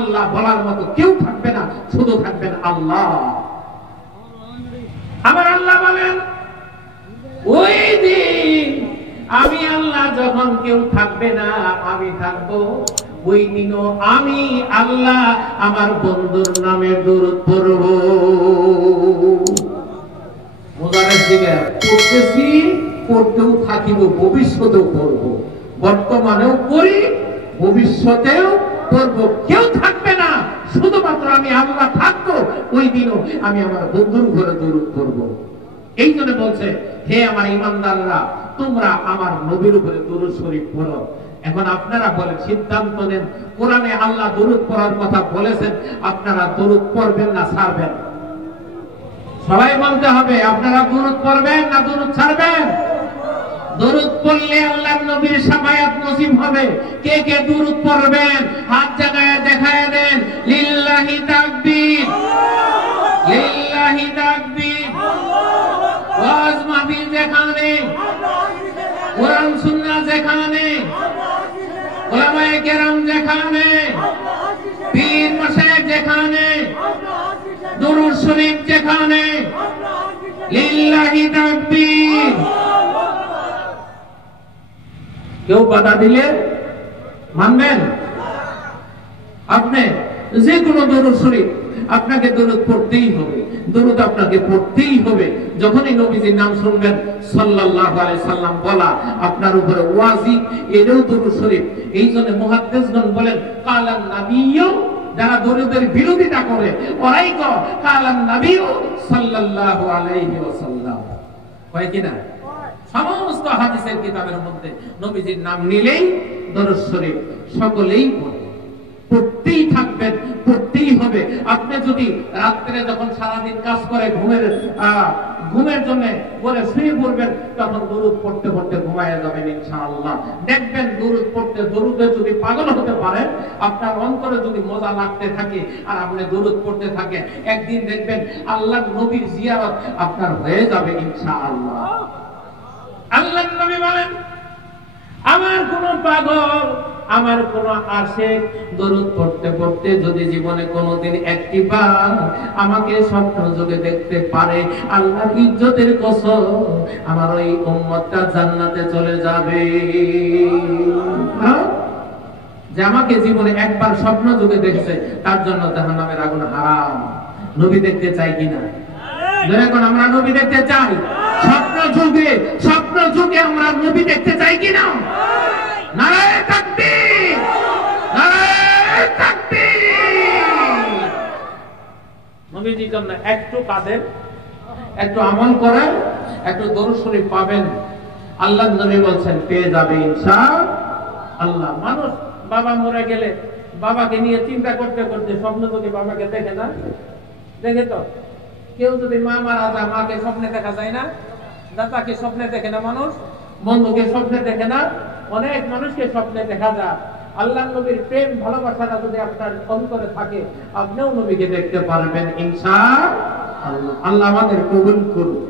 আল্লাহ বলার মতো কেউ থাকবে না, শুধু থাকবেন আল্লাহ। আমার আল্লাহ বলেন, ওই দিন আমি আল্লাহ যখন কেউ থাকবে না, আমি থাকবো, ওই দিনও আমি আল্লাহ আমার বন্ধুর নামে দরুদ পড়ব। মুজারের দিকে পড়তেছি, পড়তেও থাকিব, ভবিষ্যতেও পড়ব, বর্তমানেও পড়ি, ভবিষ্যতেও পড়ব। কেউ থাকবে না, শুধুমাত্র আমি আল্লাহ থাকবো, ওই দিনও আমি আমার বন্ধুর ঘরে দরুদ পড়ব। এই জন্য বলছে, হে আমার ঈমানদাররা, তোমরা আমার নবীর উপরে দরুদ শরীফ পড়ো। এখন আপনারা বলেন, সিদ্ধান্ত নেন, কোরআনে আল্লাহ দরুদ পড়ার কথা বলেছেন, আপনারা দরুদ পড়বেন না ছাড়বেন? সবাই বলতে হবে, আপনারা দরুদ পড়বেন না দরুদ ছাড়বেন? দরুদ পড়লে আল্লাহর নবীর শাফায়াত নসিব হবে। কে কে দরুদ পড়বেন হাত জাগায় দেখায় দেন। লিল্লাহি তাকবীর, লিল্লাহি তাকবীর। ওয়াজ মাহফিল যেখানে, কোরআন সুন্নাহ যেখানে, উলামায়ে কেরাম যেখানে, পীর মাশায়েখ যেখানে, দরুদ শরীফ যেখানে, লিল্লাহি তাকবীর। কেউ বাধা দিলে মানবেন? আপনি যে কোনো দরুদ শরীফ আপনাকে দরুদ পড়তেই হবে, দরুদ আপনাকে পড়তেই হবে। যখনই নবীজির নাম শুনবেন সাল্লাল্লাহু আলাইহি সাল্লাম বলা আপনার উপরে ওয়াজিব, এটাও দরুদ শরীফ। এই জন্য মুহাদ্দিসগণ বলেন, কালান নাবিয়্যু, যারা দরুদের বিরোধিতা করে ওরাই কয় কালান নাবিয়্যু সাল্লাল্লাহু আলাইহি ওয়াসাল্লাম। কয় কি না? সমস্ত হাদিসের কিতাবের মধ্যে নবীজির নাম নিলেই দরুদ শরীফ সকলেই পড়ে, পড়তেই থাকবেন, পড়তেই হবে। আপনি যদি রাত্রে যখন সারাদিন কাজ করে ঘুমের জন্য বলে শুয়ে পড়বেন, তখন দরুদ পড়তে পড়তে ঘুমায় যাবেন ইনশাআল্লাহ। দেখবেন দরুদ পড়তে, দরুদে যদি পাগল হতে পারেন, আপনার অন্তরে যদি মজা লাগতে থাকে আর আপনি দরুদ পড়তে থাকেন, একদিন দেখবেন আল্লাহর নবীর জিয়ারত আপনার হয়ে যাবে ইনশাআল্লাহ। আল্লাহর নবী বলেন, আমার কোন পাগল, আমার কোন আশিক দরুদ পড়তে পড়তে যদি জীবনে কোনোদিন একটিবার আমাকে স্বপ্ন যোগে দেখতে পারে, আল্লাহর ইজ্জতের কসম, আমার ওই উম্মতটা জান্নাতে চলে যাবে। যে আমাকে জীবনে একবার স্বপ্ন যোগে দেখছে, তার জন্য জাহান্নামের আগুন হারাম। নবী দেখতে চাই কিনা? যখন আমরা নবী দেখতে চাই, স্বপ্ন যুগে আমরা নবী দেখতে চাই কিনা? নারায়ে তাকবীর, নারায়ে তাকবীর। নবীজির জন্য একটু কাঁদেন, একটু আমল করেন, একটু দরুদ শরীফ পাবেন। আল্লাহর নবী বলছেন পেয়ে যাবে ইনশাআল্লাহ। মানুষ বাবা মরে গেলে বাবাকে নিয়ে চিন্তা করতে করতে স্বপ্ন যদি বাবাকে দেখে না, দেখে তো কেউ যদি মা মারা যায়, মাকে স্বপ্নে দেখা যায় না? দাদাকে স্বপ্নে দেখে না মানুষ? বন্ধুকে স্বপ্নে দেখে না? অনেক মানুষকে স্বপ্নে দেখা যায়। আল্লাহর নবীর প্রেম ভালোবাসাটা যদি আপনার অন্তরে থাকে, আপনিও নবীকে দেখতে পারবেন ইনশাআল্লাহ। আল্লাহ আমাদের কবুল করুন।